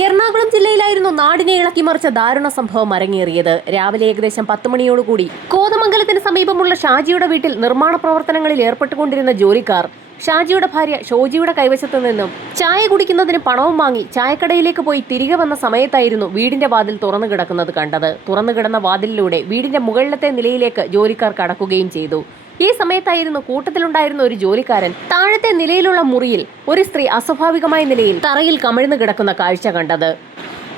എറണാകുളം ജില്ലയിലായിരുന്നു നാടിനെ ഇളക്കിമറിച്ച ദാരുണ സംഭവം അരങ്ങേറിയത്. രാവിലെ ഏകദേശം 10 മണിയോടുകൂടി കോതമംഗലത്തിന് സമീപമുള്ള ഷാജിയുടെ വീട്ടിൽ നിർമ്മാണ പ്രവർത്തനങ്ങളിൽ ഏർപ്പെട്ടുകൊണ്ടിരുന്ന ജോലിക്കാർ ഷാജിയുടെ ഭാര്യ ഷോജിയുടെ കൈവശത്തു നിന്നും ചായ കുടിക്കുന്നതിന് പണവും വാങ്ങി ചായക്കടയിലേക്ക് പോയി തിരികെ വന്ന സമയത്തായിരുന്നു വീടിന്റെ വാതിൽ തുറന്നു കിടക്കുന്നത് കണ്ടത്. തുറന്നു കിടന്ന വാതിലിലൂടെ വീടിന്റെ മുകളിലത്തെ നിലയിലേക്ക് ജോലിക്കാർ കടക്കുകയും ചെയ്തു. ഈ സമയത്തായിരുന്നു കൂട്ടത്തിലുണ്ടായിരുന്ന ഒരു ജോലിക്കാരൻ താഴത്തെ നിലയിലുള്ള മുറിയിൽ ഒരു സ്ത്രീ അസ്വാഭാവികമായ നിലയിൽ തറയിൽ കമിഴ്ന്നു കിടക്കുന്ന കാഴ്ച കണ്ടത്.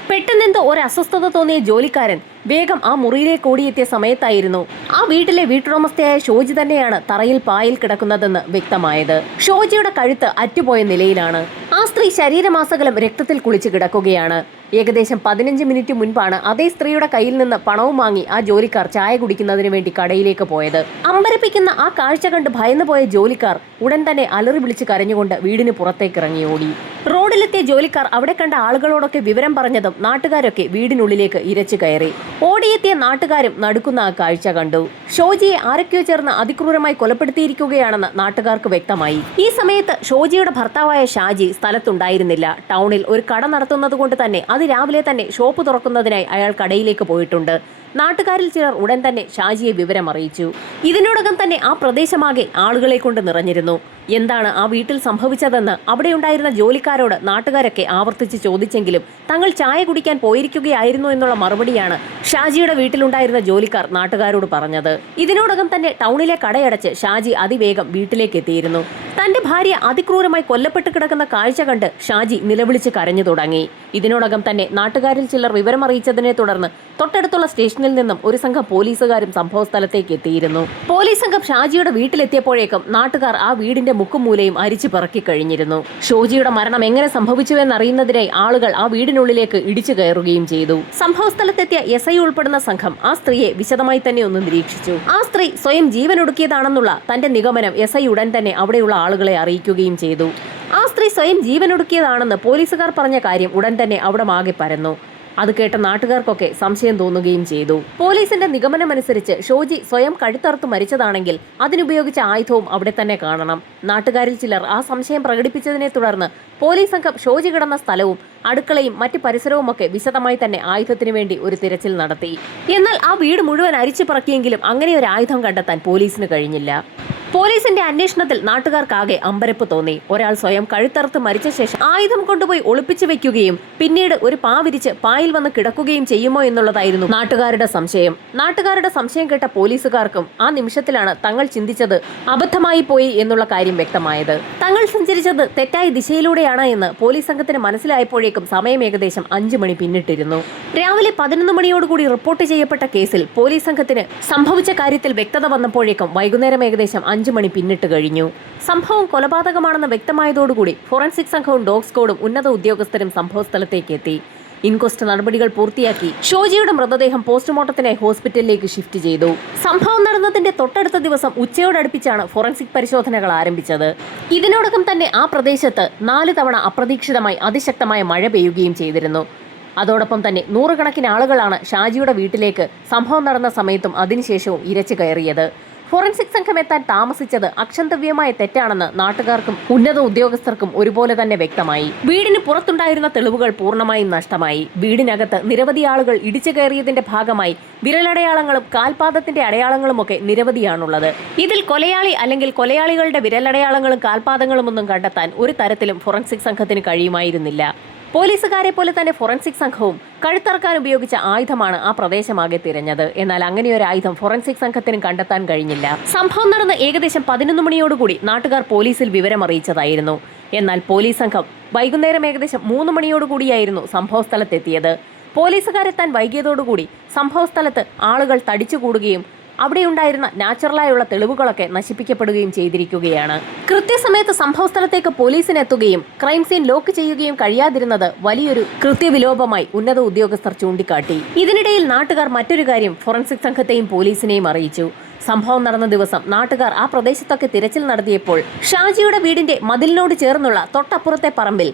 പെട്ടെന്നെന്തോ ഒരു അസ്വസ്ഥത തോന്നിയ ജോലിക്കാരൻ വേഗം ആ മുറിയിലേക്ക് ഓടിയെത്തിയ സമയത്തായിരുന്നു ആ വീട്ടിലെ വീട്ടുടമസ്ഥയായ ഷോജി തന്നെയാണ് തറയിൽ പായിൽ കിടക്കുന്നതെന്ന് വ്യക്തമായത്. ഷോജിയുടെ കഴുത്ത് അറ്റുപോയ നിലയിലാണ്. ആ സ്ത്രീ ശരീരമാസകലം രക്തത്തിൽ കുളിച്ച് കിടക്കുകയാണ്. ഏകദേശം 15 മിനിറ്റ് മുൻപാണ് അതേ സ്ത്രീയുടെ കയ്യിൽ നിന്ന് പണവും വാങ്ങി ആ ജോലിക്കാർ ചായ കുടിക്കുന്നതിന് വേണ്ടി കടയിലേക്ക് പോയത്. അമ്പരപ്പിക്കുന്ന ആ കാഴ്ച കണ്ട് ഭയന്നുപോയ ജോലിക്കാർ ഉടൻ തന്നെ അലറി വിളിച്ച് കരഞ്ഞുകൊണ്ട് വീടിന് പുറത്തേക്ക് ഇറങ്ങി ഓടി. റോഡിലെത്തിയ ജോലിക്കാർ അവിടെ കണ്ട ആളുകളോടൊക്കെ വിവരം പറഞ്ഞതും നാട്ടുകാരൊക്കെ വീടിനുള്ളിലേക്ക് ഇരച്ചു കയറി. ഓടിയെത്തിയ നാട്ടുകാരും നടുക്കുന്ന ആ കാഴ്ച കണ്ടു. ഷോജിയെ ആരൊക്കെയോ ചേർന്ന് അതിക്രൂരമായി കൊലപ്പെടുത്തിയിരിക്കുകയാണെന്ന് നാട്ടുകാർക്ക് വ്യക്തമായി. ഈ സമയത്ത് ഷോജിയുടെ ഭർത്താവായ ഷാജി സ്ഥലത്തുണ്ടായിരുന്നില്ല. ടൗണിൽ ഒരു കട നടത്തുന്നത് കൊണ്ട് തന്നെ അത് രാവിലെ തന്നെ ഷോപ്പ് തുറക്കുന്നതിനായി അയാൾ കടയിലേക്ക് പോയിട്ടുണ്ട്. നാട്ടുകാരിൽ ചിലർ ഉടൻ തന്നെ ഷാജിയെ വിവരം അറിയിച്ചു. ഇതിനോടകം തന്നെ ആ പ്രദേശമാകെ ആളുകളെ കൊണ്ട് നിറഞ്ഞിരുന്നു. എന്താണ് ആ വീട്ടിൽ സംഭവിച്ചതെന്ന് അവിടെയുണ്ടായിരുന്ന ജോലിക്കാരോട് നാട്ടുകാരൊക്കെ ആവർത്തിച്ച് ചോദിച്ചെങ്കിലും തങ്ങൾ ചായ കുടിക്കാൻ പോയിരിക്കുകയായിരുന്നു എന്നുള്ള മറുപടിയാണ് ഷാജിയുടെ വീട്ടിലുണ്ടായിരുന്ന ജോലിക്കാർ നാട്ടുകാരോട് പറഞ്ഞത്. ഇതിനോടകം തന്നെ ടൗണിലെ കടയടച്ച് ഷാജി അതിവേഗം വീട്ടിലേക്ക് എത്തിയിരുന്നു. തന്റെ ഭാര്യ അതിക്രൂരമായി കൊല്ലപ്പെട്ട് കിടക്കുന്ന കാഴ്ച കണ്ട് ഷാജി നിലവിളിച്ച് കരഞ്ഞു തുടങ്ങി. ഇതിനോടകം തന്നെ നാട്ടുകാരിൽ ചിലർ വിവരമറിയിച്ചതിനെ തുടർന്ന് തൊട്ടടുത്തുള്ള സ്റ്റേഷനിൽ നിന്നും ഒരു സംഘം പോലീസുകാരും സംഭവ സ്ഥലത്തേക്ക് എത്തിയിരുന്നു. പോലീസ് സംഘം ഷാജിയുടെ വീട്ടിലെത്തിയപ്പോഴേക്കും നാട്ടുകാർ ആ വീടിന്റെ മുക്കും മൂലയും അരിച്ചു പറക്കി കഴിഞ്ഞിരുന്നു. ഷോജിയുടെ മരണം എങ്ങനെ സംഭവിച്ചുവെന്നറിയുന്നതിനായി ആളുകൾ ആ വീടിനുള്ളിലേക്ക് ഇടിച്ചു കയറുകയും ചെയ്തു. സംഭവ സ്ഥലത്തെത്തിയ SI ഉൾപ്പെടുന്ന സംഘം ആ സ്ത്രീയെ വിശദമായി തന്നെ ഒന്ന് നിരീക്ഷിച്ചു. ആ സ്ത്രീ സ്വയം ജീവനൊടുക്കിയതാണെന്നുള്ള തന്റെ നിഗമനം SI ഉടൻ തന്നെ അവിടെയുള്ള ആളുകളെ അറിയിക്കുകയും ചെയ്തു. ആ സ്ത്രീ സ്വയം ജീവനൊടുക്കിയതാണെന്ന് പോലീസുകാർ പറഞ്ഞ കാര്യം ഉടൻ തന്നെ അവിടെ ആകെ പരന്നു. അത് കേട്ട നാട്ടുകാർക്കൊക്കെ സംശയം തോന്നുകയും ചെയ്തു. പോലീസിന്റെ നിഗമനമനുസരിച്ച് ഷോജി സ്വയം കഴുത്തറുത്ത് മരിച്ചതാണെങ്കിൽ അതിനുപയോഗിച്ച ആയുധവും അവിടെ തന്നെ കാണണം. നാട്ടുകാരിൽ ചിലർ ആ സംശയം പ്രകടിപ്പിച്ചതിനെ തുടർന്ന് പോലീസ് സംഘം ഷോജി കിടന്ന സ്ഥലവും അടുക്കളയും മറ്റ് പരിസരവുമൊക്കെ വിശദമായി തന്നെ ആയുധത്തിനു വേണ്ടി ഒരു തിരച്ചിൽ നടത്തി. എന്നാൽ ആ വീട് മുഴുവൻ അരിച്ചു പറക്കിയെങ്കിലും അങ്ങനെ ഒരു ആയുധം കണ്ടെത്താൻ പോലീസിന് കഴിഞ്ഞില്ല. പോലീസിന്റെ അന്വേഷണത്തിൽ നാട്ടുകാർക്കാകെ അമ്പരപ്പ് തോന്നി. ഒരാൾ സ്വയം കഴുത്തറുത്ത് മരിച്ച ശേഷം ആയുധം കൊണ്ടുപോയി ഒളിപ്പിച്ചു വെക്കുകയും പിന്നീട് ഒരു വിരിച്ച് പായിൽ വന്ന് കിടക്കുകയും ചെയ്യുമോ എന്നുള്ളതായിരുന്നു നാട്ടുകാരുടെ സംശയം. നാട്ടുകാരുടെ സംശയം കേട്ട പോലീസുകാർക്കും ആ നിമിഷത്തിലാണ് തങ്ങൾ ചിന്തിച്ചത് അബദ്ധമായി പോയി എന്നുള്ള കാര്യം വ്യക്തമായത്. തങ്ങൾ സഞ്ചരിച്ചത് തെറ്റായ ദിശയിലൂടെയാണ് എന്ന് പോലീസ് സംഘത്തിന് മനസ്സിലായപ്പോഴേക്കും സമയം ഏകദേശം 5 മണി പിന്നിട്ടിരുന്നു. രാവിലെ 11 മണിയോടുകൂടി റിപ്പോർട്ട് ചെയ്യപ്പെട്ട കേസിൽ പോലീസ് സംഘത്തിന് സംഭവിച്ച കാര്യത്തിൽ വ്യക്തത വന്നപ്പോഴേക്കും വൈകുന്നേരം ഏകദേശം 5 മണി പിന്നിട്ട് കഴിഞ്ഞു. സംഭവം കൊലപാതകമാണെന്ന് വ്യക്തമായതോടുകൂടി ഫോറൻസിക് സംഘവും ഡോഗ് സ്ക്വാഡും ഉന്നത ഉദ്യോഗസ്ഥരും സംഭവസ്ഥലത്തേക്ക് എത്തി. ഇൻക്വസ്റ്റ് നടപടികൾ പൂർത്തിയാക്കി ഷോജിയുടെ മൃതദേഹം പോസ്റ്റ്മോർട്ടത്തിനായി ഹോസ്പിറ്റലിലേക്ക് ഷിഫ്റ്റ് ചെയ്തു. സംഭവം നടന്നതിന്റെ തൊട്ടടുത്ത ദിവസം ഉച്ചയോടടുപ്പിച്ചാണ് ഫോറൻസിക് പരിശോധനകൾ ആരംഭിച്ചത്. ഇതിനോടകം തന്നെ ആ പ്രദേശത്ത് 4 തവണ അപ്രതീക്ഷിതമായി അതിശക്തമായ മഴ പെയ്യുകയും ചെയ്തിരുന്നു. അതോടൊപ്പം തന്നെ നൂറുകണക്കിന് ആളുകളാണ് ഷാജിയുടെ വീട്ടിലേക്ക് സംഭവം നടന്ന സമയത്തും അതിനുശേഷവും ഇരച്ചു കയറിയത്. ഫോറൻസിക് സംഘം എത്താൻ താമസിച്ചത് അക്ഷന്തവ്യമായ തെറ്റാണെന്ന് നാട്ടുകാർക്കും ഉന്നത ഉദ്യോഗസ്ഥർക്കും ഒരുപോലെ തന്നെ വ്യക്തമായി. വീടിന് പുറത്തുണ്ടായിരുന്ന തെളിവുകൾ പൂർണ്ണമായും നഷ്ടമായി. വീടിനകത്ത് നിരവധി ആളുകൾ ഇടിച്ചു കയറിയതിന്റെ ഭാഗമായി വിരലടയാളങ്ങളും കാൽപാദത്തിന്റെ അടയാളങ്ങളുമൊക്കെ നിരവധിയാണുള്ളത്. ഇതിൽ കൊലയാളി അല്ലെങ്കിൽ കൊലയാളികളുടെ വിരലടയാളങ്ങളും കാൽപാദങ്ങളും ഒന്നും കണ്ടെത്താൻ ഒരു തരത്തിലും ഫോറൻസിക് സംഘത്തിന് കഴിയുമായിരുന്നില്ല. പോലീസുകാരെ പോലെ തന്നെ ഫോറൻസിക് സംഘവും കഴുത്തറക്കാൻ ഉപയോഗിച്ച ആയുധമാണ് ആ പ്രദേശമാകെ തിരഞ്ഞത്. എന്നാൽ അങ്ങനെയൊരു ആയുധം ഫോറൻസിക് സംഘത്തിനും കണ്ടെത്താൻ കഴിഞ്ഞില്ല. സംഭവം നടന്ന ഏകദേശം 11 മണിയോടുകൂടി നാട്ടുകാർ പോലീസിൽ വിവരമറിയിച്ചതായിരുന്നു. എന്നാൽ പോലീസ് സംഘം വൈകുന്നേരം ഏകദേശം 3 മണിയോടുകൂടിയായിരുന്നു സംഭവ സ്ഥലത്തെത്തിയത്. പോലീസുകാരെത്താൻ വൈകിയതോടുകൂടി സംഭവ സ്ഥലത്ത് ആളുകൾ തടിച്ചുകൂടുകയും അവിടെയുണ്ടായിരുന്ന നാച്ചുറലായുള്ള തെളിവുകളൊക്കെ നശിപ്പിക്കപ്പെടുകയും ചെയ്തിരിക്കുകയാണ്. കൃത്യസമയത്ത് സംഭവസ്ഥലത്തേക്ക് പോലീസിനെത്തുകയും ക്രൈം സീൻ ലോക്ക് ചെയ്യുകയും കഴിയാതിരുന്നത് വലിയൊരു കൃത്യവിലോപമായി ഉന്നത ഉദ്യോഗസ്ഥർ ചൂണ്ടിക്കാട്ടി. ഇതിനിടയിൽ നാട്ടുകാർ മറ്റൊരു കാര്യം ഫോറൻസിക് സംഘത്തെയും പോലീസിനെയും അറിയിച്ചു. സംഭവം നടന്ന ദിവസം നാട്ടുകാർ ആ പ്രദേശത്തൊക്കെ തിരച്ചിൽ നടത്തിയപ്പോൾ ഷാജിയുടെ വീടിന്റെ മതിലിനോട് ചേർന്നുള്ള തൊട്ടപ്പുറത്തെ പറമ്പിൽ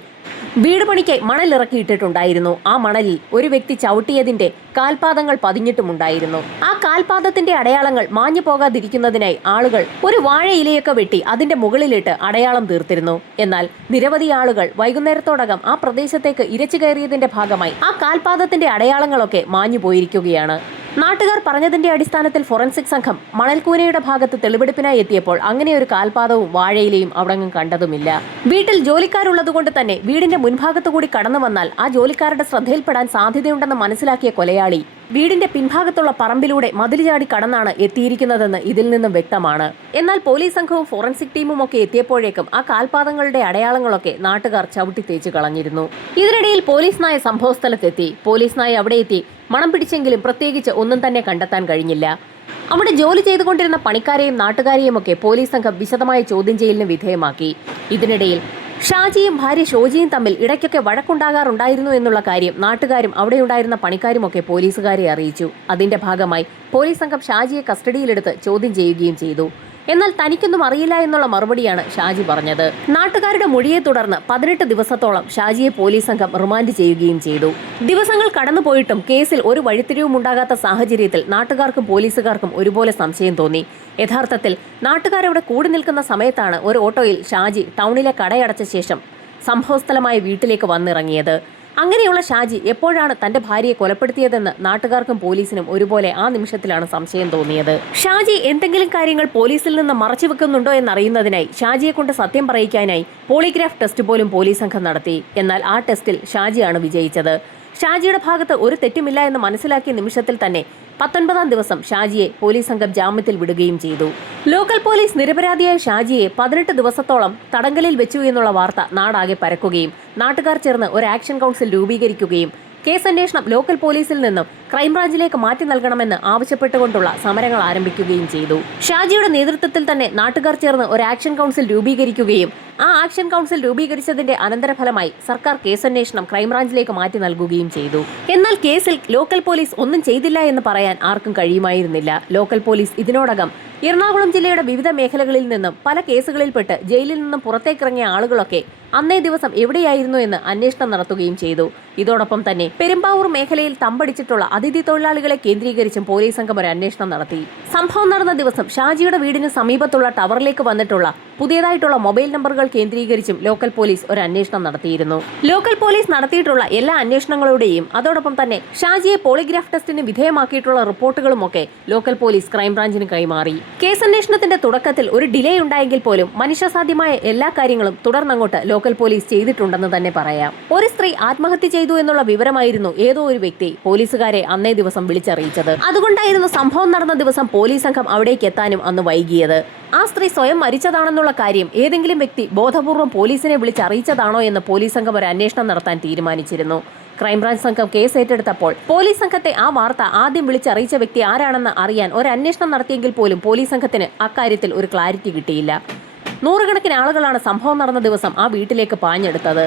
വീട് പണിക്ക് മണലിറക്കിയിട്ടിട്ടുണ്ടായിരുന്നു. ആ മണലിൽ ഒരു വ്യക്തി ചവിട്ടിയതിന്റെ കാൽപാദങ്ങൾ പതിഞ്ഞിട്ടുമുണ്ടായിരുന്നു. ആ കാൽപാദത്തിന്റെ അടയാളങ്ങൾ മാഞ്ഞു പോകാതിരിക്കുന്നതിനായി ആളുകൾ ഒരു വാഴയിലയൊക്കെ വെട്ടി അതിന്റെ മുകളിലിട്ട് അടയാളം തീർത്തിരുന്നു. എന്നാൽ നിരവധി ആളുകൾ വൈകുന്നേരത്തോടകം ആ പ്രദേശത്തേക്ക് ഇരച്ചു കയറിയതിന്റെ ഭാഗമായി ആ കാൽപാദത്തിന്റെ അടയാളങ്ങളൊക്കെ മാഞ്ഞു പോയിരിക്കുകയാണ്. നാട്ടുകാർ പറഞ്ഞതിന്റെ അടിസ്ഥാനത്തിൽ ഫോറൻസിക് സംഘം മണൽക്കൂനയുടെ ഭാഗത്ത് തെളിവെടുപ്പിനായി എത്തിയപ്പോൾ അങ്ങനെ ഒരു കാൽപാദവും വാഴയിലയും അവിടെങ്ങും കണ്ടതുമില്ല. വീട്ടിൽ ജോലിക്കാരുള്ളതുകൊണ്ട് തന്നെ വീടിന്റെ മുൻഭാഗത്തു കൂടി കടന്നു വന്നാൽ ആ ജോലിക്കാരുടെ ശ്രദ്ധയിൽപ്പെടാൻ സാധ്യതയുണ്ടെന്ന് മനസ്സിലാക്കിയ കൊലയാളി വീടിന്റെ പിൻഭാഗത്തുള്ള പറമ്പിലൂടെ മതിൽ ചാടി കടന്നാണ് എത്തിയിരിക്കുന്നതെന്ന് ഇതിൽ നിന്നും വ്യക്തമാണ്. എന്നാൽ പോലീസ് സംഘവും ഫോറൻസിക് ടീമും ഒക്കെ എത്തിയപ്പോഴേക്കും ആ കാൽപാദങ്ങളുടെ അടയാളങ്ങളൊക്കെ നാട്ടുകാർ ചവിട്ടി തേച്ചു കളഞ്ഞിരുന്നു. ഇതിനിടയിൽ പോലീസ് നായ സംഭവസ്ഥലത്തെത്തി. പോലീസ് നായ അവിടെ എത്തി മണം പിടിച്ചെങ്കിലും പ്രത്യേകിച്ച് ഒന്നും തന്നെ കണ്ടെത്താൻ കഴിഞ്ഞില്ല. അവിടെ ജോലി ചെയ്തുകൊണ്ടിരുന്ന പണിക്കാരെയും നാട്ടുകാരെയും ഒക്കെ പോലീസ് സംഘം വിശദമായ ചോദ്യം ചെയ്യലിന് വിധേയമാക്കി. ഇതിനിടയിൽ ഷാജിയും ഭാര്യ ഷോജിയും തമ്മിൽ ഇടയ്ക്കൊക്കെ വഴക്കുണ്ടാകാറുണ്ടായിരുന്നു എന്നുള്ള കാര്യം നാട്ടുകാരും അവിടെയുണ്ടായിരുന്ന പണിക്കാരുമൊക്കെ പോലീസുകാരെ അറിയിച്ചു. അതിന്റെ ഭാഗമായി പോലീസ് സംഘം ഷാജിയെ കസ്റ്റഡിയിലെടുത്ത് ചോദ്യം ചെയ്യുകയും ചെയ്തു. എന്നാൽ തനിക്കൊന്നും അറിയില്ല എന്നുള്ള മറുപടിയാണ് ഷാജി പറഞ്ഞത്. നാട്ടുകാരുടെ മൊഴിയെ തുടർന്ന് 18 ദിവസത്തോളം ഷാജിയെ പോലീസ് സംഘം റിമാൻഡ് ചെയ്യുകയും ചെയ്തു. ദിവസങ്ങൾ കടന്നുപോയിട്ടും കേസിൽ ഒരു വഴിത്തിരിവും ഉണ്ടാകാത്ത സാഹചര്യത്തിൽ നാട്ടുകാർക്കും പോലീസുകാർക്കും ഒരുപോലെ സംശയം തോന്നി. യഥാർത്ഥത്തിൽ നാട്ടുകാരവിടെ കൂടി നിൽക്കുന്ന സമയത്താണ് ഒരു ഓട്ടോയിൽ ഷാജി ടൗണിലെ കടയടച്ച ശേഷം സംഭവസ്ഥലമായ വീട്ടിലേക്ക് വന്നിറങ്ങിയത്. അങ്ങനെയുള്ള ഷാജി എപ്പോഴാണ് തന്റെ ഭാര്യയെ കൊലപ്പെടുത്തിയതെന്ന് നാട്ടുകാർക്കും പോലീസിനും ഒരുപോലെ ആ നിമിഷത്തിലാണ് സംശയം തോന്നിയത്. ഷാജി എന്തെങ്കിലും കാര്യങ്ങൾ പോലീസിൽ നിന്ന് മറച്ചു വെക്കുന്നുണ്ടോ എന്നറിയുന്നതിനായി ഷാജിയെ കൊണ്ട് സത്യം പറയിക്കാനായി പോളിഗ്രാഫ് ടെസ്റ്റ് പോലും പോലീസ് സംഘം നടത്തി. എന്നാൽ ആ ടെസ്റ്റിൽ ഷാജിയാണ് വിജയിച്ചത്. ഷാജിയുടെ ഭാഗത്ത് ഒരു തെറ്റുമില്ല എന്ന് മനസ്സിലാക്കിയ നിമിഷത്തിൽ തന്നെ 19-ാം ദിവസം ഷാജിയെ പോലീസ് സംഘം ജാമ്യത്തിൽ വിടുകയും ചെയ്തു. ലോക്കൽ പോലീസ് നിരപരാധിയായ ഷാജിയെ 18 ദിവസത്തോളം തടങ്കലിൽ വെച്ചു എന്നുള്ള വാർത്ത നാടാകെ പരക്കുകയും നാട്ടുകാർ ചേർന്ന് ഒരു ആക്ഷൻ കൗൺസിൽ രൂപീകരിക്കുകയും കേസന്വേഷണം ലോക്കൽ പോലീസിൽ നിന്നും ക്രൈംബ്രാഞ്ചിലേക്ക് മാറ്റി നൽകണമെന്ന് ആവശ്യപ്പെട്ടുകൊണ്ടുള്ള സമരങ്ങൾ ആരംഭിക്കുകയും ചെയ്തു. ഷാജിയുടെ നേതൃത്വത്തിൽ തന്നെ നാട്ടുകാർ ചേർന്ന് ഒരു ആക്ഷൻ കൗൺസിൽ രൂപീകരിക്കുകയും ആ ആക്ഷൻ കൗൺസിൽ രൂപീകരിച്ചതിന്റെ അനന്തരഫലമായി സർക്കാർ കേസന്വേഷണം ക്രൈംബ്രാഞ്ചിലേക്ക് മാറ്റി നൽകുകയും ചെയ്തു. എന്നാൽ കേസിൽ ലോക്കൽ പോലീസ് ഒന്നും ചെയ്തില്ല എന്ന് പറയാൻ ആർക്കും കഴിയുമായിരുന്നില്ല. ലോക്കൽ പോലീസ് ഇതിനോടകം എറണാകുളം ജില്ലയുടെ വിവിധ മേഖലകളിൽ നിന്നും പല കേസുകളിൽപ്പെട്ട് ജയിലിൽ നിന്നും പുറത്തേക്കിറങ്ങിയ ആളുകളൊക്കെ അന്നേ ദിവസം എവിടെയായിരുന്നു എന്ന് അന്വേഷണം നടത്തുകയും ചെയ്തു. ഇതോടൊപ്പം തന്നെ പെരുമ്പാവൂർ മേഖലയിൽ തമ്പടിച്ചിട്ടുള്ള അതിഥി തൊഴിലാളികളെ കേന്ദ്രീകരിച്ചും പോലീസ് സംഘം ഒരു അന്വേഷണം നടത്തി. സംഭവം നടന്ന ദിവസം ഷാജിയുടെ വീടിന് സമീപത്തുള്ള ടവറിലേക്ക് വന്നിട്ടുള്ള പുതിയതായിട്ടുള്ള മൊബൈൽ നമ്പറുകൾ കേന്ദ്രീകരിച്ചും ലോക്കൽ പോലീസ് ഒരു അന്വേഷണം നടത്തിയിരുന്നു. ലോക്കൽ പോലീസ് നടത്തിയിട്ടുള്ള എല്ലാ അന്വേഷണങ്ങളുടെയും അതോടൊപ്പം തന്നെ ഷാജിയെ പോളിഗ്രാഫ് ടെസ്റ്റിന് വിധേയമാക്കിയിട്ടുള്ള റിപ്പോർട്ടുകളുമൊക്കെ ലോക്കൽ പോലീസ് ക്രൈംബ്രാഞ്ചിന് കൈമാറി. കേസന്വേഷണത്തിന്റെ തുടക്കത്തിൽ ഒരു ഡിലേ ഉണ്ടായെങ്കിൽ പോലും മനുഷ്യസാധ്യമായ എല്ലാ കാര്യങ്ങളും തുടർന്നങ്ങോട്ട് ലോക്കൽ പോലീസ് ചെയ്തിട്ടുണ്ടെന്ന് തന്നെ പറയാം. ഒരു സ്ത്രീ ആത്മഹത്യ ചെയ്തു എന്നുള്ള വിവരമായിരുന്നു ഏതോ ഒരു വ്യക്തി പോലീസുകാരെ അന്നേ ദിവസം വിളിച്ചറിയിച്ചത്. അതുകൊണ്ടായിരുന്നു സംഭവം നടന്ന ദിവസം പോലീസ് സംഘം അവിടേക്ക് എത്താനും അന്ന് വൈകിയത്. ആ സ്ത്രീ സ്വയം മരിച്ചതാണെന്നുള്ള കാര്യം ഏതെങ്കിലും വ്യക്തി ബോധപൂർവം പോലീസിനെ വിളിച്ചറിയിച്ചതാണോ എന്ന് പോലീസ് സംഘം ഒരു അന്വേഷണം നടത്താൻ തീരുമാനിച്ചിരുന്നു. ക്രൈംബ്രാഞ്ച് സംഘം കേസ് ഏറ്റെടുത്തപ്പോൾ പോലീസ് സംഘത്തെ ആ വാർത്ത ആദ്യം വിളിച്ചറിയിച്ച വ്യക്തി ആരാണെന്ന് അറിയാൻ ഒരു അന്വേഷണം നടത്തിയെങ്കിൽ പോലും പോലീസ് സംഘത്തിന് അക്കാര്യത്തിൽ ഒരു ക്ലാരിറ്റി കിട്ടിയില്ല. നൂറുകണക്കിന് ആളുകളാണ് സംഭവം നടന്ന ദിവസം ആ വീട്ടിലേക്ക് പാഞ്ഞെടുത്തത്.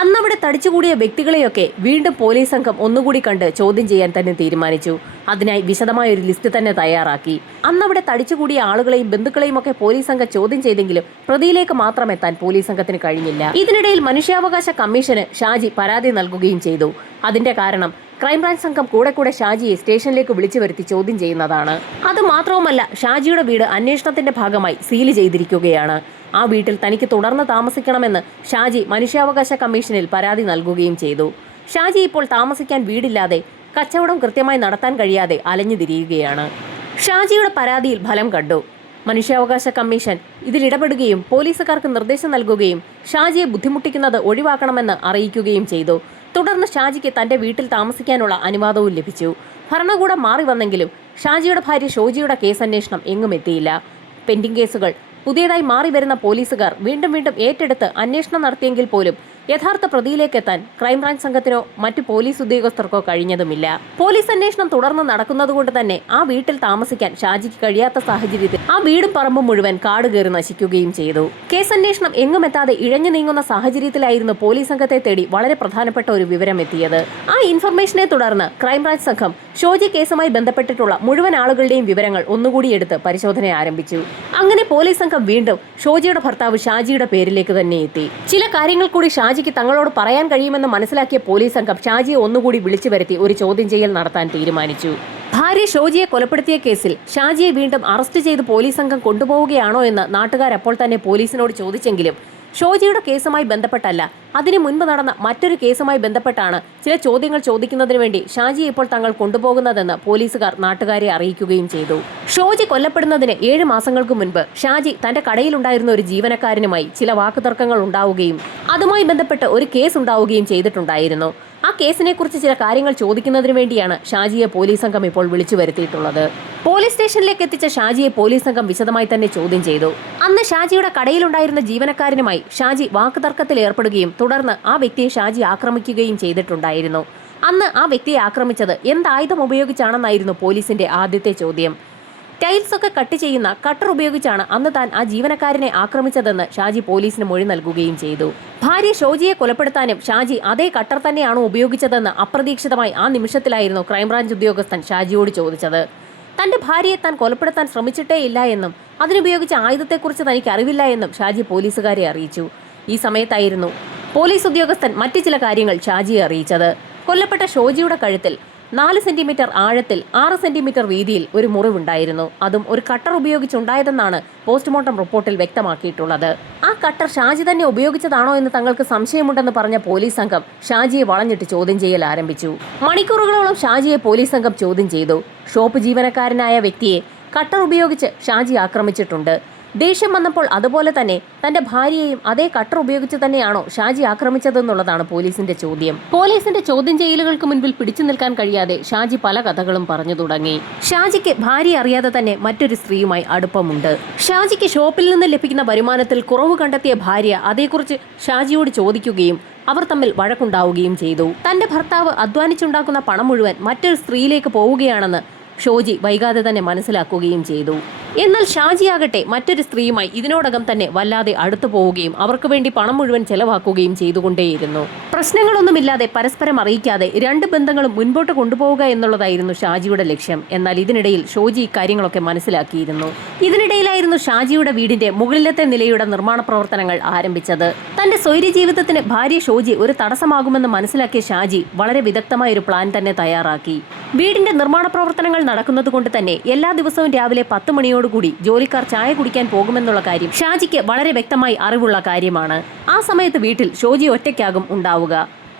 അന്നവിടെ തടിച്ചുകൂടിയ വ്യക്തികളെയൊക്കെ വീണ്ടും പോലീസ് സംഘം ഒന്നുകൂടി കണ്ട് ചോദ്യം ചെയ്യാൻ തന്നെ തീരുമാനിച്ചു. അതിനായി വിശദമായ ഒരു ലിസ്റ്റ് തന്നെ തയ്യാറാക്കി. അന്നവിടെ തടിച്ചുകൂടിയ ആളുകളെയും ബന്ധുക്കളെയും ഒക്കെ പോലീസ് സംഘം ചോദ്യം ചെയ്തെങ്കിലും പ്രതിയിലേക്ക് മാത്രം എത്താൻ പോലീസ് സംഘത്തിന് കഴിഞ്ഞില്ല. ഇതിനിടയിൽ മനുഷ്യാവകാശ കമ്മീഷന് ഷാജി പരാതി നൽകുകയും ചെയ്തു. അതിന്റെ കാരണം ക്രൈംബ്രാഞ്ച് സംഘം കൂടെ ഷാജിയെ സ്റ്റേഷനിലേക്ക് വിളിച്ചു വരുത്തി ചോദ്യം ചെയ്യുന്നതാണ്. അതുമാത്രവുമല്ല, ഷാജിയുടെ വീട് അന്വേഷണത്തിന്റെ ഭാഗമായി സീൽ ചെയ്തിരിക്കുകയാണ്. ആ വീട്ടിൽ തനിക്ക് തുടർന്ന് താമസിക്കണമെന്ന് ഷാജി മനുഷ്യാവകാശ കമ്മീഷനിൽ പരാതി നൽകുകയും ചെയ്തു. ഷാജി ഇപ്പോൾ താമസിക്കാൻ വീടില്ലാതെ കച്ചവടം കൃത്യമായി നടത്താൻ കഴിയാതെ അലഞ്ഞുതിരിയുകയാണ്. ഷാജിയുടെ പരാതിയിൽ ഫലം കണ്ടു. മനുഷ്യാവകാശ കമ്മീഷൻ ഇതിലിടപെടുകയും പോലീസുകാർക്ക് നിർദ്ദേശം നൽകുകയും ഷാജിയെ ബുദ്ധിമുട്ടിക്കുന്നത് ഒഴിവാക്കണമെന്ന് അറിയിക്കുകയും ചെയ്തു. തുടർന്ന് ഷാജിക്ക് തന്റെ വീട്ടിൽ താമസിക്കാനുള്ള അനുവാദവും ലഭിച്ചു. ഭരണകൂടം മാറി വന്നെങ്കിലും ഷാജിയുടെ ഭാര്യ ഷോജിയുടെ കേസന്വേഷണം എങ്ങും എത്തിയില്ല. പെൻഡിംഗ് കേസുകൾ പുതിയതായി മാറി വരുന്ന പോലീസുകാർ വീണ്ടും ഏറ്റെടുത്ത് അന്വേഷണം നടത്തിയെങ്കിൽ പോലും യഥാർത്ഥ പ്രതിയിലേക്ക് എത്താൻ ക്രൈംബ്രാഞ്ച് സംഘത്തിനോ മറ്റു പോലീസ് ഉദ്യോഗസ്ഥർക്കോ കഴിഞ്ഞതുമില്ല. പോലീസ് അന്വേഷണം തുടർന്ന് നടക്കുന്നതുകൊണ്ട് തന്നെ ആ വീട്ടിൽ താമസിക്കാൻ ഷാജിക്ക് കഴിയാത്ത സാഹചര്യത്തിൽ ആ വീടും പറമ്പും മുഴുവൻ കാട് കയറി നശിക്കുകയും ചെയ്തു. കേസന്വേഷണം എങ്ങുമെത്താതെ ഇഴഞ്ഞു നീങ്ങുന്ന സാഹചര്യത്തിലായിരുന്നു പോലീസ് സംഘത്തെ തേടി വളരെ പ്രധാനപ്പെട്ട ഒരു വിവരം എത്തിയത്. ആ ഇൻഫർമേഷനെ തുടർന്ന് ക്രൈംബ്രാഞ്ച് സംഘം ഷോജി കേസുമായി ബന്ധപ്പെട്ടിട്ടുള്ള മുഴുവൻ ആളുകളുടെയും വിവരങ്ങൾ ഒന്നുകൂടി എടുത്ത് പരിശോധന ആരംഭിച്ചു. അങ്ങനെ പോലീസ് സംഘം വീണ്ടും ഷോജിയുടെ ഭർത്താവ് ഷാജിയുടെ പേരിലേക്ക് തന്നെ എത്തി. ചില കാര്യങ്ങൾ കൂടി ഷാജിക്ക് തങ്ങളോട് പറയാൻ കഴിയുമെന്ന് മനസ്സിലാക്കിയ പോലീസ് സംഘം ഷാജിയെ ഒന്നുകൂടി വിളിച്ചു വരുത്തി ഒരു ചോദ്യം ചെയ്യൽ നടത്താൻ തീരുമാനിച്ചു. ഭാര്യ ഷോജിയെ കൊലപ്പെടുത്തിയ കേസിൽ ഷാജിയെ വീണ്ടും അറസ്റ്റ് ചെയ്ത് പോലീസ് സംഘം കൊണ്ടുപോവുകയാണോ എന്ന് നാട്ടുകാർ അപ്പോൾ തന്നെ പോലീസിനോട് ചോദിച്ചെങ്കിലും ഷോജിയുടെ കേസുമായി ബന്ധപ്പെട്ടല്ല, അതിനു മുൻപ് നടന്ന മറ്റൊരു കേസുമായി ബന്ധപ്പെട്ടാണ് ചില ചോദ്യങ്ങൾ ചോദിക്കുന്നതിന് വേണ്ടി ഷാജിയെ ഇപ്പോൾ തങ്ങൾ കൊണ്ടുപോകുന്നതെന്ന് പോലീസുകാർ നാട്ടുകാരെ അറിയിക്കുകയും ചെയ്തു. ഷോജി കൊല്ലപ്പെടുന്നതിന് 7 മാസങ്ങൾക്ക് മുൻപ് ഷാജി തന്റെ കടയിലുണ്ടായിരുന്ന ഒരു ജീവനക്കാരനുമായി ചില വാക്കുതർക്കങ്ങൾ ഉണ്ടാവുകയും അതുമായി ബന്ധപ്പെട്ട് ഒരു കേസ് ഉണ്ടാവുകയും ചെയ്തിട്ടുണ്ടായിരുന്നു. ആ കേസിനെ കുറിച്ച് ചില കാര്യങ്ങൾ ചോദിക്കുന്നതിന് വേണ്ടിയാണ് ഷാജിയെ പോലീസ് സംഘം ഇപ്പോൾ വിളിച്ചു വരുത്തിയിട്ടുള്ളത്. പോലീസ് സ്റ്റേഷനിലേക്ക് എത്തിച്ച ഷാജിയെ പോലീസ് സംഘം വിശദമായി തന്നെ ചോദ്യം ചെയ്തു. അന്ന് ഷാജിയുടെ കടയിലുണ്ടായിരുന്ന ജീവനക്കാരനുമായി ഷാജി വാക്കുതർക്കത്തിൽ ഏർപ്പെടുകയും തുടർന്ന് ആ വ്യക്തിയെ ഷാജി ആക്രമിക്കുകയും ചെയ്തിട്ടുണ്ടായിരുന്നു. അന്ന് ആ വ്യക്തിയെ ആക്രമിച്ചത് എന്തായുധം ഉപയോഗിച്ചാണെന്നായിരുന്നു പോലീസിന്റെ ആദ്യത്തെ ചോദ്യം. ടൈൽസ് ഒക്കെ കട്ട് ചെയ്യുന്ന കട്ടർ ഉപയോഗിച്ചാണ് അന്ന് താൻ ആ ജീവനക്കാരനെ ആക്രമിച്ചതെന്ന് ഷാജി പോലീസിന് മൊഴി നൽകുകയും ചെയ്തു. ഭാര്യ ഷോജിയെ കൊലപ്പെടുത്താനും ഷാജി അതേ കട്ടർ തന്നെയാണോ ഉപയോഗിച്ചതെന്ന് അപ്രതീക്ഷിതമായി ആ നിമിഷത്തിലായിരുന്നു ക്രൈംബ്രാഞ്ച് ഉദ്യോഗസ്ഥൻ ഷാജിയോട് ചോദിച്ചത്. തന്റെ ഭാര്യയെ താൻ കൊലപ്പെടുത്താൻ ശ്രമിച്ചിട്ടേ ഇല്ല എന്നും അതിനുപയോഗിച്ച ആയുധത്തെക്കുറിച്ച് തനിക്ക് അറിവില്ല എന്നും ഷാജി പോലീസുകാരെ അറിയിച്ചു. ഈ സമയത്തായിരുന്നു പോലീസ് ഉദ്യോഗസ്ഥൻ മറ്റു ചില കാര്യങ്ങൾ ഷാജിയെ അറിയിച്ചത്. കൊല്ലപ്പെട്ട ഷോജിയുടെ കഴുത്തിൽ 4 സെന്റിമീറ്റർ ആഴത്തിൽ 6 സെന്റിമീറ്റർ വീതിയിൽ ഒരു മുറിവുണ്ടായിരുന്നു. അതും ഒരു കട്ടർ ഉപയോഗിച്ചുണ്ടായതെന്നാണ് പോസ്റ്റ്മോർട്ടം റിപ്പോർട്ടിൽ വ്യക്തമാക്കിയിട്ടുള്ളത്. ആ കട്ടർ ഷാജി തന്നെ ഉപയോഗിച്ചതാണോ എന്ന് തങ്ങൾക്ക് സംശയമുണ്ടെന്ന് പറഞ്ഞ പോലീസ് സംഘം ഷാജിയെ വളഞ്ഞിട്ട് ചോദ്യം ചെയ്യൽ ആരംഭിച്ചു. മണിക്കൂറുകളോളം ഷാജിയെ പോലീസ് സംഘം ചോദ്യം ചെയ്തു. ഷോപ്പ് ജീവനക്കാരനായ വ്യക്തിയെ കട്ടർ ഉപയോഗിച്ച് ഷാജി ആക്രമിച്ചിട്ടുണ്ട്. ദേഷ്യം വന്നപ്പോൾ അതുപോലെ തന്നെ തന്റെ ഭാര്യയെയും അതേ കട്ടർ ഉപയോഗിച്ച് തന്നെയാണോ ഷാജി ആക്രമിച്ചതെന്നുള്ളതാണ് പോലീസിന്റെ ചോദ്യം. പോലീസിന്റെ ചോദ്യം ചെയ്യലുകൾക്ക് മുൻപിൽ പിടിച്ചു നിൽക്കാൻ കഴിയാതെ ഷാജി പല കഥകളും പറഞ്ഞു തുടങ്ങി. ഷാജിക്ക് ഭാര്യ അറിയാതെ തന്നെ മറ്റൊരു സ്ത്രീയുമായി അടുപ്പമുണ്ട്. ഷാജിക്ക് ഷോപ്പിൽ നിന്ന് ലഭിക്കുന്ന വരുമാനത്തിൽ കുറവ് കണ്ടെത്തിയ ഭാര്യ അതേക്കുറിച്ച് ഷാജിയോട് ചോദിക്കുകയും അവർ തമ്മിൽ വഴക്കുണ്ടാവുകയും ചെയ്തു. തന്റെ ഭർത്താവ് അധ്വാനിച്ചുണ്ടാക്കുന്ന പണം മുഴുവൻ മറ്റൊരു സ്ത്രീയിലേക്ക് പോവുകയാണെന്ന് ഷോജി വൈകാതെ തന്നെ മനസ്സിലാക്കുകയും ചെയ്തു. എന്നാൽ ഷാജിയാകട്ടെ മറ്റൊരു സ്ത്രീയുമായി ഇതിനോടകം തന്നെ വല്ലാതെ അടുത്തു പോവുകയും അവർക്ക് വേണ്ടി പണം മുഴുവൻ ചെലവാക്കുകയും ചെയ്തുകൊണ്ടേയിരുന്നു. പ്രശ്നങ്ങളൊന്നുമില്ലാതെ പരസ്പരം അറിയിക്കാതെ 2 ബന്ധങ്ങളും മുൻപോട്ട് കൊണ്ടുപോവുക എന്നുള്ളതായിരുന്നു ഷാജിയുടെ ലക്ഷ്യം. എന്നാൽ ഇതിനിടയിൽ ഷോജി ഇക്കാര്യങ്ങളൊക്കെ മനസ്സിലാക്കിയിരുന്നു. ഇതിനിടയിലായിരുന്നു ഷാജിയുടെ വീടിന്റെ മുകളിലത്തെ നിലയുടെ നിർമ്മാണ പ്രവർത്തനങ്ങൾ ആരംഭിച്ചത്. തന്റെ സ്വൈര്യ ജീവിതത്തിന് ഭാര്യ ഷോജി ഒരു തടസ്സമാകുമെന്ന് മനസ്സിലാക്കിയ ഷാജി വളരെ വിദഗ്ധമായ ഒരു പ്ലാൻ തന്നെ തയ്യാറാക്കി. വീടിന്റെ നിർമ്മാണ പ്രവർത്തനങ്ങൾ നടക്കുന്നത് കൊണ്ട് തന്നെ എല്ലാ ദിവസവും രാവിലെ 10 മണിയോടുകൂടി ജോലിക്കാർ ചായ കുടിക്കാൻ പോകുമെന്നുള്ള കാര്യം ഷാജിക്ക് വളരെ വ്യക്തമായി അറിവുള്ള കാര്യമാണ്. ആ സമയത്ത് വീട്ടിൽ ഷോജി ഒറ്റയ്ക്കാകും ഉണ്ടാവുക.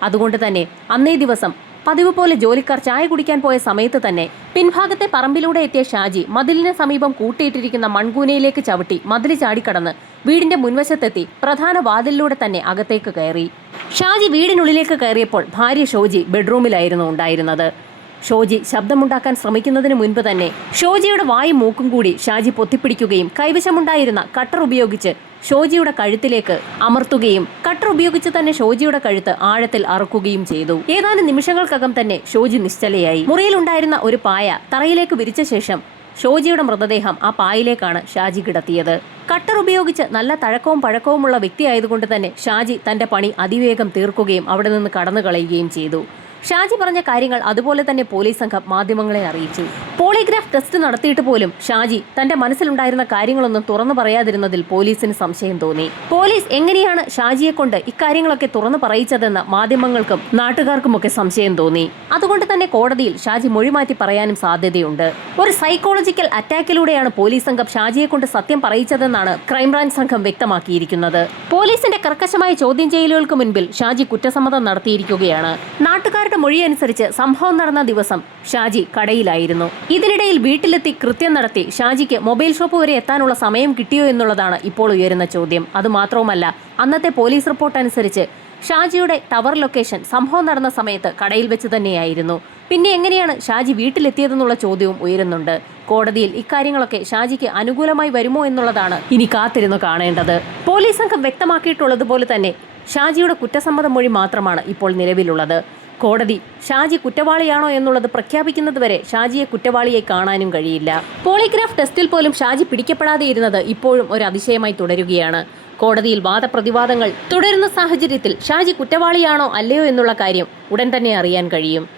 അതുകൊണ്ട് തന്നെ അന്നേ ദിവസം പതിവ് പോലെ ജോലിക്കാർ ചായ കുടിക്കാൻ പോയ സമയത്ത് തന്നെ പിൻഭാഗത്തെ പറമ്പിലൂടെ എത്തിയ ഷാജി മതിലിന് സമീപം കൂട്ടിയിട്ടിരിക്കുന്ന മൺകൂനയിലേക്ക് ചവിട്ടി മതിൽ ചാടിക്കടന്ന് വീടിന്റെ മുൻവശത്തെത്തി പ്രധാന വാതിലിലൂടെ തന്നെ അകത്തേക്ക് കയറി. ഷാജി വീടിനുള്ളിലേക്ക് കയറിയപ്പോൾ ഭാര്യ ഷോജി ബെഡ്റൂമിലായിരുന്നു ഉണ്ടായിരുന്നത്. ഷോജി ശബ്ദമുണ്ടാക്കാൻ ശ്രമിക്കുന്നതിന് മുൻപ് തന്നെ ഷോജിയുടെ വായും മൂക്കും കൂടി ഷാജി പൊത്തിപ്പിടിക്കുകയും കൈവശമുണ്ടായിരുന്ന കട്ടർ ഉപയോഗിച്ച് ഷോജിയുടെ കഴുത്തിലേക്ക് അമർത്തുകയും കട്ടർ ഉപയോഗിച്ച് തന്നെ ഷോജിയുടെ കഴുത്ത് ആഴത്തിൽ അറുക്കുകയും ചെയ്തു. ഏതാനും നിമിഷങ്ങൾക്കകം തന്നെ ഷോജി നിശ്ചലയായി. മുറിയിലുണ്ടായിരുന്ന ഒരു പായ തറയിലേക്ക് വിരിച്ച ശേഷം ഷോജിയുടെ മൃതദേഹം ആ പായിലേക്കാണ് ഷാജി കിടത്തിയത്. കട്ടർ ഉപയോഗിച്ച് നല്ല തഴക്കവും പഴക്കവുമുള്ള വ്യക്തിയായതുകൊണ്ട് തന്നെ ഷാജി തന്റെ പണി അതിവേഗം തീർക്കുകയും അവിടെ നിന്ന് കടന്നു കളയുകയും ചെയ്തു. ഷാജി പറഞ്ഞ കാര്യങ്ങൾ അതുപോലെ തന്നെ പോലീസ് സംഘം മാധ്യമങ്ങളെ അറിയിച്ചു. പോളിഗ്രാഫ് ടെസ്റ്റ് നടത്തിയിട്ട് പോലും ഷാജി തന്റെ മനസ്സിലുണ്ടായിരുന്ന കാര്യങ്ങളൊന്നും തുറന്നു പറയാതിരുന്നതിൽ പോലീസിന് സംശയം തോന്നി. പോലീസ് എങ്ങനെയാണ് ഷാജിയെ കൊണ്ട് ഇക്കാര്യങ്ങളൊക്കെ തുറന്നു പറയിച്ചതെന്ന് മാധ്യമങ്ങൾക്കും നാട്ടുകാർക്കുമൊക്കെ സംശയം തോന്നി. അതുകൊണ്ട് തന്നെ കോടതിയിൽ ഷാജി മൊഴിമാറ്റി പറയാനും സാധ്യതയുണ്ട്. ഒരു സൈക്കോളജിക്കൽ അറ്റാക്കിലൂടെയാണ് പോലീസ് സംഘം ഷാജിയെ കൊണ്ട് സത്യം പറയിച്ചതെന്നാണ് ക്രൈംബ്രാഞ്ച് സംഘം വ്യക്തമാക്കിയിരിക്കുന്നത്. പോലീസിന്റെ കർക്കശമായ ചോദ്യം ചെയ്യലുകൾക്ക് മുൻപിൽ ഷാജി കുറ്റസമ്മതം നടത്തിയിരിക്കുകയാണ്. നാട്ടുകാരുടെ മൊഴിയനുസരിച്ച് സംഭവം നടന്ന ദിവസം ഷാജി കടയിലായിരുന്നു. ഇതിനിടയിൽ വീട്ടിലെത്തി കൃത്യം നടത്തി ഷാജിക്ക് മൊബൈൽ ഷോപ്പ് വരെ എത്താനുള്ള സമയം കിട്ടിയോ എന്നുള്ളതാണ് ഇപ്പോൾ ഉയരുന്ന ചോദ്യം. അതുമാത്രവുമല്ല, അന്നത്തെ പോലീസ് റിപ്പോർട്ട് അനുസരിച്ച് ഷാജിയുടെ ടവർ ലൊക്കേഷൻ സംഭവം നടന്ന സമയത്ത് കടയിൽ വെച്ച് തന്നെയായിരുന്നു. പിന്നെ എങ്ങനെയാണ് ഷാജി വീട്ടിലെത്തിയതെന്നുള്ള ചോദ്യവും ഉയരുന്നുണ്ട്. കോടതിയിൽ ഇക്കാര്യങ്ങളൊക്കെ ഷാജിക്ക് അനുകൂലമായി വരുമോ എന്നുള്ളതാണ് ഇനി കാത്തിരുന്നു കാണേണ്ടത്. പോലീസ് സംഘം വ്യക്തമാക്കിയിട്ടുള്ളതുപോലെ തന്നെ ഷാജിയുടെ കുറ്റസമ്മത മൊഴി മാത്രമാണ് ഇപ്പോൾ നിലവിലുള്ളത്. കോടതി ഷാജി കുറ്റവാളിയാണോ എന്നുള്ളത് പ്രഖ്യാപിക്കുന്നതുവരെ ഷാജിയെ കുറ്റവാളിയെ കാണാനും കഴിയില്ല. പോളിഗ്രാഫ് ടെസ്റ്റിൽ പോലും ഷാജി പിടിക്കപ്പെടാതെ ഇരുന്നത് ഇപ്പോഴും ഒരു അതിശയമായി തുടരുകയാണ്. കോടതിയിൽ വാദപ്രതിവാദങ്ങൾ തുടരുന്ന സാഹചര്യത്തിൽ ഷാജി കുറ്റവാളിയാണോ അല്ലയോ എന്നുള്ള കാര്യം ഉടൻ തന്നെ അറിയാൻ കഴിയും.